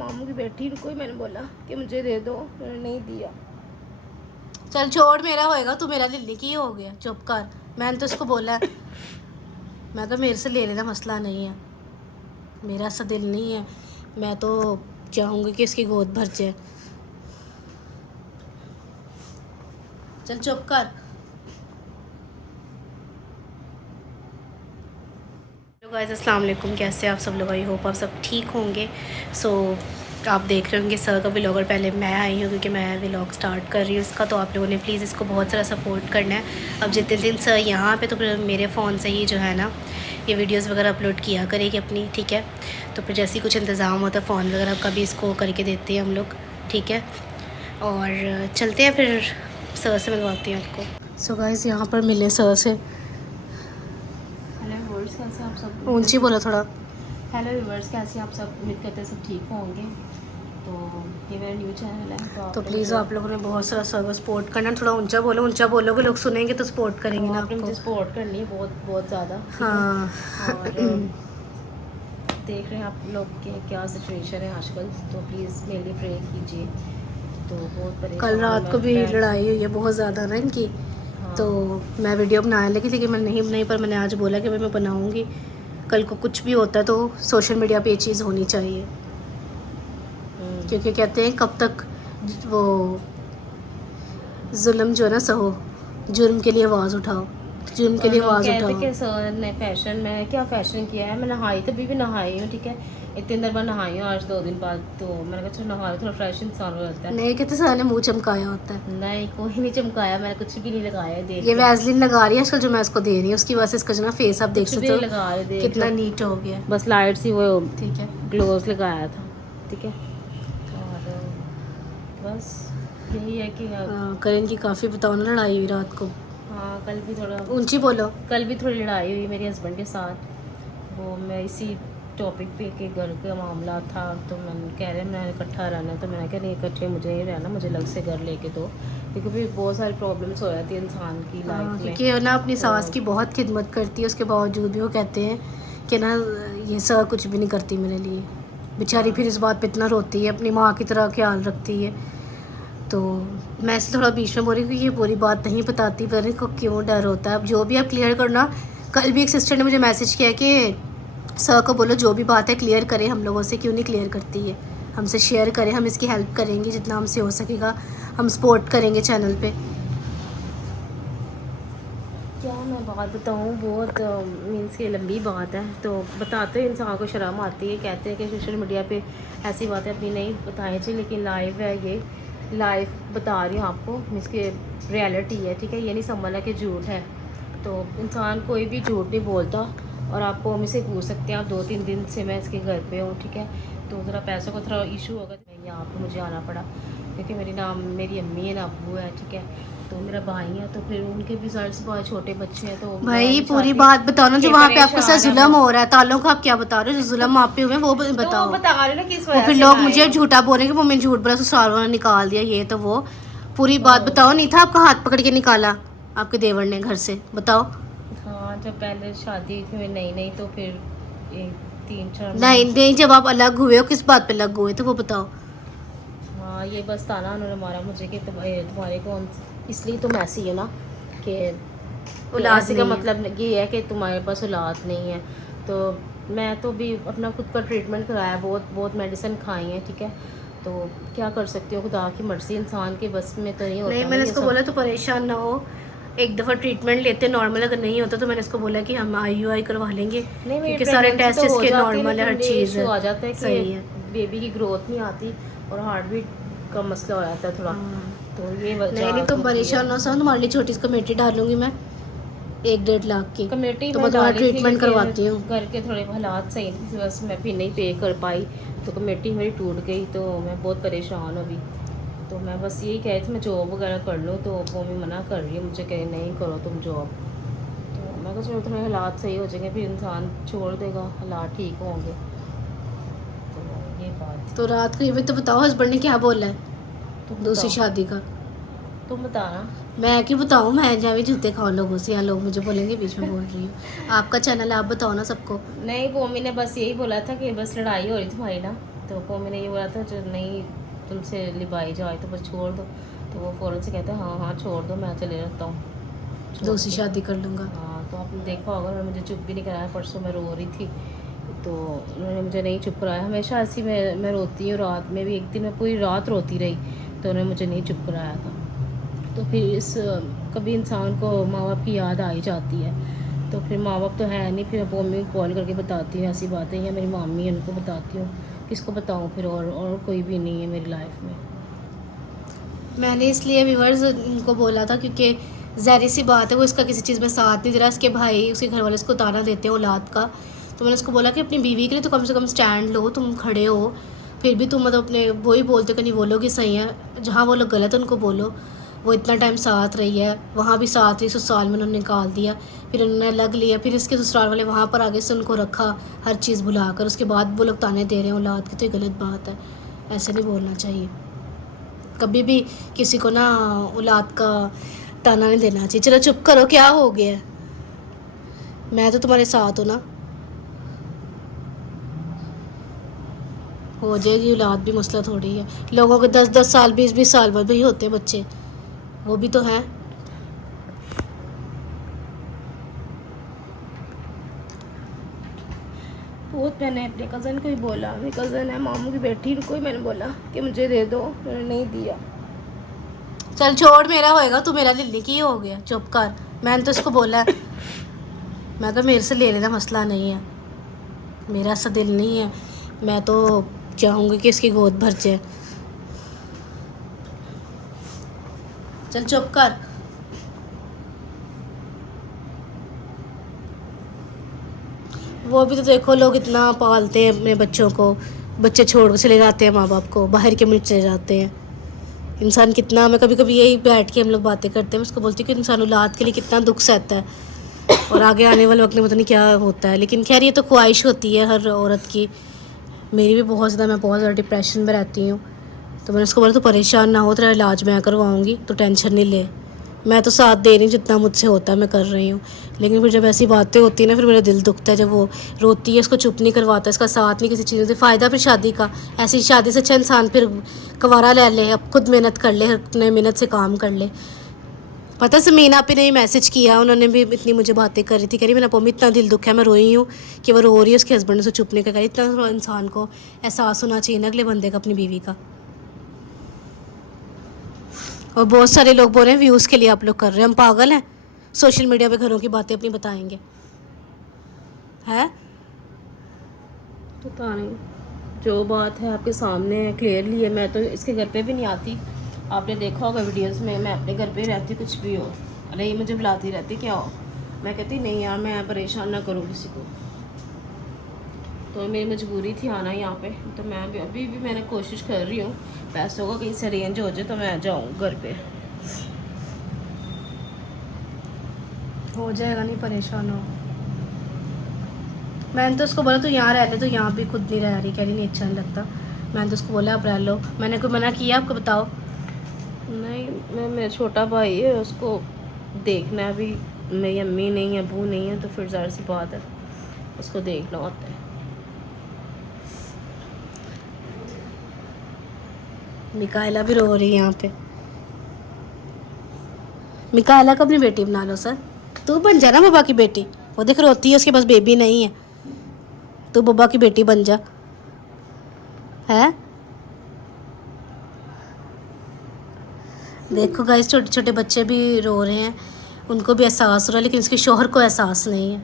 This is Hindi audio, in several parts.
मामू की बेटी रुको, मैंने बोला कि मुझे दे दो, मैंने नहीं दिया। चल छोड़, मेरा होएगा, तू मेरा ले ले, की हो गया, चुप कर। मैंने तो उसको बोला है, मैं तो मेरे से ले लेना मसला नहीं है, मेरा सा दिल नहीं है, मैं तो चाहूँगी कि इसकी गोद भर जाए। चल चुप कर। हेलो गाइस, अस्सलाम वालेकुम, कैसे आप सब लोग? आई होप आप सब ठीक होंगे। सो आप देख रहे होंगे सर का व्लॉग, और पहले मैं आई हूँ क्योंकि मैं व्लॉग स्टार्ट कर रही हूँ इसका। तो आप लोगों ने प्लीज़ इसको बहुत सारा सपोर्ट करना है। अब जितने दिन सर यहाँ पे, तो फिर मेरे फ़ोन से ही जो है ना ये वीडियोस वगैरह अपलोड किया करेगी अपनी, ठीक है। तो फिर जैसे ही कुछ इंतज़ाम होता है फ़ोन वगैरह का भी इसको करके देते हैं हम लोग, ठीक है। और चलते हैं फिर, सर से मिलवाती हूँ आपको। सो गाइस, यहाँ पर मिले सर से। हेलो व्यूअर्स, कैसे आप सब? ऊंची बोला थोड़ा। हेलो व्यूअर्स, कैसे आप सब? उम्मीद करते हैं सब ठीक होंगे। तो ये मेरा न्यू चैनल है, तो प्लीज़ आप लोगों ने बहुत सारा सर्विस सपोर्ट करना। थोड़ा ऊंचा बोलो, ऊंचा बोलोगे लोग सुनेंगे तो सपोर्ट करेंगे ना आपने आपको। मुझे सपोर्ट करनी है बहुत बहुत ज़्यादा। हाँ। और देख रहे हैं आप लोग के क्या सिचुएशन है आजकल, तो प्लीज़ मेरे लिए प्रे कीजिए। तो बहुत परेशान कल रात को भी लड़ाई हुई है बहुत ज़्यादा ना इनकी। हाँ। तो मैं वीडियो बनाने लगी थी कि मैं नहीं बनाई, पर मैंने आज बोला कि भाई मैं बनाऊँगी। कल को कुछ भी होता है तो सोशल मीडिया पे ये चीज़ होनी चाहिए, क्योंकि कहते हैं कब तक वो जुल्म जो है ना सहो, जुर्म के लिए आवाज़ उठाओ, जुर्म के लिए आवाज़ कहते उठाओ। कि सर ने फैशन में क्या फैशन किया है। मैं नहाई तो भी नहाई हूँ, ठीक है, इतने देर बाद नहाई हूँ आज 2 दिन बाद। तो मैंने कहा चलो नहा थोड़ा फ्रेश इंसान हो जाता है। नहीं कहते सर ने मुँह चमकाया होता है। नहीं, कोई नहीं चमकाया, मैंने कुछ भी नहीं लगाया। देख ये वैसलीन लगा रही है आजकल जो मैं इसको दे रही हूँ, उसकी वजह से इसका जो ना फेस आप देख कुछ सकते भी हो लगा रहे, देख कितना लो। नीट हो गया। बस लाइट सी वो ठीक है, ग्लोव्स लगाया था, ठीक है। और बस यही है कि करण की काफ़ी बताओ ना लड़ाई हुई रात को। हाँ, कल भी थोड़ा ऊंची बोलो। कल भी थोड़ी लड़ाई हुई मेरे हस्बैंड के साथ। वो मैं इसी टॉपिक पे के घर का मामला था, तो मैंने कह रहे मैंने इकट्ठा रहना है, तो मैंने कहा नहीं इकट्ठे मुझे नहीं रहना, मुझे अलग से घर लेके दो, क्योंकि भी बहुत सारी प्रॉब्लम्स हो जाती है इंसान की लाइफ में। क्योंकि ना अपनी सास की बहुत खिदमत करती है, उसके बावजूद भी वो कहते हैं कि ना ये सर कुछ भी नहीं करती मेरे लिए। बेचारी फिर इस बात पे इतना रोती है, अपनी माँ की तरह ख्याल रखती है। तो मैं इसे थोड़ा बीच में बोल रही हूँ कि ये पूरी बात नहीं बताती, पता नहीं को क्यों डर होता है। अब जो भी आप क्लियर करना। कल भी एक सिस्टर ने मुझे मैसेज किया कि सर को बोलो जो भी बात है क्लियर करें हम लोगों से, क्यों नहीं क्लियर करती है, हमसे शेयर करें, हम इसकी हेल्प करेंगे जितना हमसे हो सकेगा, हम सपोर्ट करेंगे चैनल पे। क्या मैं बात बताऊँ, बहुत मीन्स की लंबी बात है, तो बताते इंसान को शर्म आती है। कहते हैं कि सोशल मीडिया पे ऐसी बातें अपनी नहीं बताई चाहिए, लेकिन लाइव है, ये लाइव बता रही हूँ आपको, मीन्स की रियलिटी है, ठीक है। ये नहीं समझना कि झूठ है। तो इंसान कोई भी झूठ नहीं बोलता, और आपको हम इसे पूछ सकते हैं। आप 2-3 दिन से मैं इसके घर पे हूँ, ठीक है। तो ज़रा पैसों का थोड़ा इशू होगा, तो यहाँ पे मुझे आना पड़ा, क्योंकि मेरी अम्मी है ना अब्बू है, ठीक है। तो मेरा भाई है, तो फिर उनके भी सारे बहुत छोटे बच्चे हैं। तो भाई पूरी बात बताओ ना, जो वहाँ पे आपके साथ जुल्म हो रहा है, तालों का आप क्या बता रहे हो, जो जुल्म आप पे हुए वो बताओ। तो बता रहे ना किस वो वजह फिर से लोग लाए मुझे हो। झूठा बोले कि मम्मी झूठ बोला, ससुराल वालों ने निकाल दिया, ये तो वो। पूरी बात बताओ। नहीं था आपका हाथ पकड़ के निकाला आपके देवर ने घर से, बताओ। हाँ, जब पहले शादी थी नहीं नहीं, तो फिर 3-4 नहीं नहीं, जब आप अलग हुए हो किस बात पे अलग हुए थे वो बताओ। हाँ, ये बस ताना उन्होंने मारा मुझे कि तुम्हारे कौन, इसलिए तुम ऐसी है ना, कि औलाद ऐसे का नहीं है। मतलब ये है कि तुम्हारे पास औलाद नहीं है। तो मैं तो भी अपना खुद का ट्रीटमेंट कराया, बहुत बहुत मेडिसिन खाई है, ठीक है। तो क्या कर सकती हो, खुदा की मर्जी, इंसान के बस में तो नहीं होता। नहीं, मैंने इसको बोला तो परेशान ना हो, एक दफ़ा ट्रीटमेंट लेते नॉर्मल, अगर नहीं होता तो मैंने इसको बोला कि हम IUI करवा लेंगे, नहीं, मेरी क्योंकि सारे टेस्ट तो हो इसके जाती है, नॉर्मल है, हर लेकिन ये चीज़ इशू आ जाता है सही है। कि बेबी की ग्रोथ नहीं आती, और हार्ट बीट का मसला हो जाता है थोड़ा। तो ये वजह नहीं तुम परेशान ना हो, तुम्हारे लिए छोटी सी कमेटी डालूंगी मैं 1-1.5 लाख की, कमेटी तो में मैं तुम्हारा डाली थी, ट्रीटमेंट करवाती लेकिन हूँ। घर के थोड़े हालात सही नहीं थे, बस मैं भी नहीं पे कर पाई, तो कमेटी मेरी टूट गई। तो मैं बहुत परेशान हूँ अभी। तो मैं बस यही कह रही थी मैं जॉब वगैरह कर लूँ, तो वो भी मना कर रही है मुझे, कहे नहीं करो तुम जॉब। तो मैं कहा चलो थोड़े हालात सही हो जाएंगे, फिर इंसान छोड़ देगा, हालात ठीक होंगे। तो ये बात। तो रात को ये भी तो बताओ हस्बैंड ने क्या बोला है तुम दूसरी बताओ, शादी का। तुम बताना। मैं क्यों बताऊँ, मैं जावे जूते खाओ लोगों से, या लोग मुझे बोलेंगे बीच में बोल रही हूँ। आपका चैनल है, आप बताओ ना सबको। नहीं, वो मम्मी ने बस यही बोला था कि बस लड़ाई हो रही तुम्हारी ना, तो पोमी ने ये बोला था जो नहीं तुमसे लिबाई जाए तो बस छोड़ दो, तो वो फ़ौरन से कहते हैं हाँ हाँ छोड़ दो, मैं चले जाता हूँ, दूसरी शादी कर लूँगा। हाँ तो आपने देखा होगा उन्होंने मुझे चुप भी नहीं कराया। परसों मैं रो रही थी तो उन्होंने मुझे नहीं चुप कराया। हमेशा ऐसी मैं रोती हूँ, रात में भी एक दिन मैं पूरी रात रोती रही तो उन्होंने मुझे नहीं चुप कराया था। तो फिर कभी इंसान को माँ बाप की याद आ ही जाती है, तो फिर माँ बाप तो है नहीं, फिर मैं मम्मी को कॉल करके बताती हूँ ऐसी बातें, या मेरी मामी है उनको बताती हूँ, किसको बताऊँ फिर, और कोई भी नहीं है मेरी लाइफ में। मैंने इसलिए व्यूअर्स इनको बोला था क्योंकि ज़ाहिर सी बात है वो इसका किसी चीज़ में साथ नहीं दे रहा, इसके भाई उसके घर वाले इसको ताना देते हैं औलाद का। तो मैंने उसको बोला कि अपनी बीवी के लिए तो कम से कम स्टैंड लो, तुम खड़े हो, फिर भी तुम मतलब अपने वही बोलते कि नहीं वो लोग ही सही हैं, जहाँ वो लोग गलत है उनको बोलो। वो इतना टाइम साथ रही है, वहाँ भी साथ रही, ससुराल में उन्होंने निकाल दिया, फिर उन्होंने अलग लिया, फिर इसके ससुराल वाले वहाँ पर आगे से उनको रखा हर चीज़ भुलाकर, उसके बाद वो लोग ताने दे रहे हैं औलाद की, तो ये गलत बात है, ऐसे नहीं बोलना चाहिए। कभी भी किसी को ना औलाद का ताना नहीं देना चाहिए। चलो चुप करो, क्या हो गया, मैं तो तुम्हारे साथ हूँ ना, हो जाएगी औलाद भी, मसला थोड़ी है। लोगों के 10-10 साल 20-20 साल बाद भी होते हैं बच्चे, वो भी तो हैं। बहुत मैंने अपने कज़न को ही बोला, मेरी कज़न है मामू की बेटी, उनको ही मैंने बोला कि मुझे दे दो, उन्होंने नहीं दिया। चल छोड़, मेरा होएगा, तू मेरा लिल्ली की हो गया, चुप कर। मैंने तो इसको बोला है, मैं तो मेरे से ले लेना मसला नहीं है, मेरा ऐसा दिल नहीं है, मैं तो चाहूँगी कि इसकी गोद भर जाए। चल चुप कर। वो भी तो देखो, लोग इतना पालते हैं अपने बच्चों को, बच्चे छोड़ कर चले जाते हैं माँ बाप को, बाहर के मुल्क चले जाते हैं। इंसान कितना, मैं कभी कभी यही बैठ के हम लोग बातें करते हैं, मैं उसको बोलती हूँ कि इंसान औलाद के लिए कितना दुख सहता है और आगे आने वाले वक्त में पता नहीं क्या होता है। लेकिन खैर ये तो ख्वाहिश होती है हर औरत की, मेरी भी बहुत ज़्यादा, मैं बहुत ज़्यादा डिप्रेशन में रहती हूँ। तो मैंने उसको बोला तो परेशान ना हो, तेरा इलाज मैं करवाऊँगी, तो टेंशन नहीं ले, मैं तो साथ दे रही हूँ, जितना मुझसे होता है मैं कर रही हूँ। लेकिन फिर जब ऐसी बातें होती हैं ना, फिर मेरा दिल दुखता है, जब वो रोती है, इसको चुप नहीं करवाता, इसका साथ नहीं किसी चीज़ में, फ़ायदा फिर शादी का। ऐसी शादी से अच्छा इंसान फिर कंवारा ले ले, अब खुद मेहनत कर ले, अपने मेहनत से काम कर ले। पता समीना आपी ने मैसेज किया, उन्होंने भी इतनी मुझे बातें कर रही थी, कह रही मेरा पम्मी इतना दिल दुख है, मैं रोई हूँ कि वो रो रही है, उसके हस्बैंड ने उसे चुप नहीं कर, इतना इंसान को एहसास होना चाहिए ना अगले बंदे का अपनी बीवी का। और बहुत सारे लोग बोल रहे हैं व्यूज़ के लिए आप लोग कर रहे हैं, हम पागल हैं, सोशल मीडिया पे घरों की बातें अपनी बताएंगे है? पता नहीं, जो बात है आपके सामने है क्लियरली है। मैं तो इसके घर पे भी नहीं आती, आपने देखा होगा वीडियोस में, मैं अपने घर पे रहती, कुछ भी हो, अरे ये मुझे बुलाती रहती क्या हो, मैं कहती नहीं यार मैं परेशान ना करूँ किसी को, तो मेरी मजबूरी थी आना यहाँ पे। तो मैं अभी भी मैंने कोशिश कर रही हूँ पैसों का कहीं से अरेंज हो जाए तो मैं जाऊँ घर पे। हो जाएगा, नहीं परेशान हो। मैंने तो उसको बोला तू यहाँ रह ले, तो यहाँ भी खुद नहीं रह रही, कह रही नहीं अच्छा नहीं लगता। मैंने तो उसको बोला आप रह लो, मैंने कोई मना किया आपको? बताओ। नहीं, मेरा छोटा भाई है, उसको देखना है, अभी मेरी अम्मी नहीं है, अबू नहीं है, तो फिर ज़ाहिर सी बात है उसको देखना होता है। मिकाएला भी रो रही है यहाँ पे। मिकाएला को अपनी बेटी बना लो सर, तू बन जा ना बाबा की बेटी, वो देख रोती है, उसके पास बेबी नहीं है, तू बाबा की बेटी बन जा, है? देखो गाइस, छोटे छोटे बच्चे भी रो रहे हैं, उनको भी एहसास हो रहा है, लेकिन उसके शौहर को एहसास नहीं है।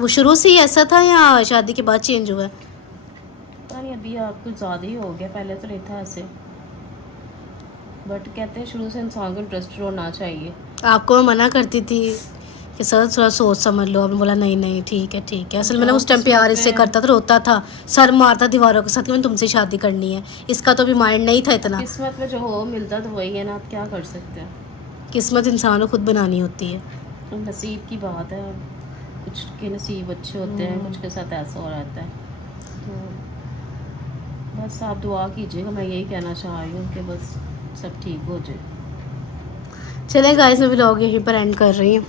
वो शुरू से ही ऐसा था या शादी के बाद चेंज हुआ है? पता नहीं, अभी आप कुछ ज़्यादा ही हो गया, पहले तो नहीं था ऐसे, बट कहते हैं शुरू से इंसान को इंटरेस्ट होना चाहिए। आपको मैं मना करती थी कि सर थोड़ा सोच समझ लो, आपने बोला नहीं नहीं ठीक है ठीक है। असल में ना उस टाइम प्यार इससे करता था, रोता था, सर मारता दीवारों के साथ कि मैंने तुमसे शादी करनी है। इसका तो भी माइंड नहीं था इतना। किस्मत में जो हो मिलता तो वही है ना, आप क्या कर सकते हैं। किस्मत इंसान को खुद बनानी होती है, तो नसीब की बात है, कुछ के नसीब अच्छे होते हैं, कुछ के साथ ऐसा हो रहता है। तो बस आप दुआ कीजिएगा, मैं यही कहना चाह रही हूँ कि बस सब ठीक हो जाए। चले गाइस, मैं व्लॉग यहीं पर एंड कर रही हूँ।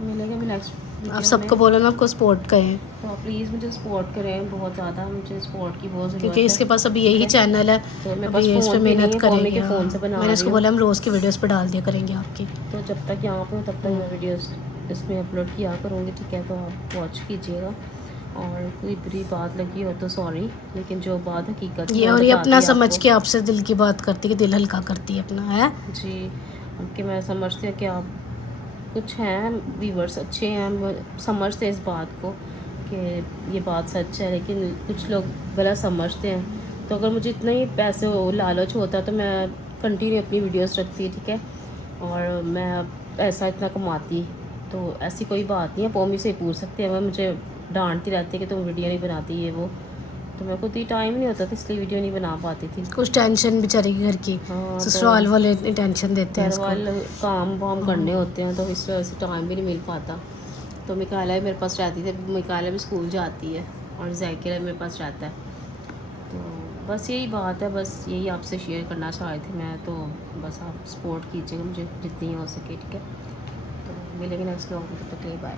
मिलेंगे भी नेक्स्ट आप सबको बोलो ना आपको सपोर्ट करें, तो आप प्लीज़ मुझे सपोर्ट करें, बहुत ज़्यादा मुझे सपोर्ट की बहुत ज़रूरत है, क्योंकि इसके पास अभी यही चैनल है, तो मेरे अभी पास ये इस फ़ोन पर भी नहीं मेहनत है, मम्मी करेंगे। के फ़ोन से हाँ, बना मैंने उसको रही हूँ। बोला हम रोज़ की वीडियोस पे डाल दिया करेंगे आपकी। तो जब तक यहाँ पे हूँ तब तक मैं वीडियोस इसमें अपलोड किया करूँगी, ठीक है। तो आप वॉच कीजिएगा, और कोई बुरी बात लगी हो तो सॉरी, लेकिन जो बात हकीकत ये है और ये बता अपना दी समझ आपको। के आपसे दिल की बात करती है, कि दिल हल्का करती है अपना, है जी, कि मैं समझती हूँ कि आप कुछ हैं व्यूवर्स अच्छे हैं, वो समझते हैं इस बात को कि ये बात सच है, लेकिन कुछ लोग गलत समझते हैं। तो अगर मुझे इतना ही पैसे लालच होता तो मैं कंटिन्यू अपनी वीडियोस रखती, ठीक है, और मैं पैसा इतना कमाती। तो ऐसी कोई बात नहीं है, पोमी से ही पूछ सकते हैं, वह मुझे डांटती रहती है कि तुम वीडियो नहीं बनाती ये वो, तो मेरे को तो टाइम नहीं होता था, इसलिए वीडियो नहीं बना पाती थी। कुछ टेंशन बेचारी की घर की, हाँ, तो ससुराल वाले इतनी टेंशन देते हैं घर इसको। वाले काम वाम करने होते हैं, तो इस वजह से टाइम भी नहीं मिल पाता। तो मिकाला भी मेरे पास रहती थी, मिकाला भी स्कूल जाती है, और जैकिरा भी मेरे पास रहता है। तो बस यही बात है, बस यही आपसे शेयर करना चाह रही थी मैं। तो बस आप सपोर्ट कीजिएगा मुझे जितनी हो सके, ठीक है। तो मिलेंगे नेक्स्ट व्लॉग में, तब तक के लिए बाय।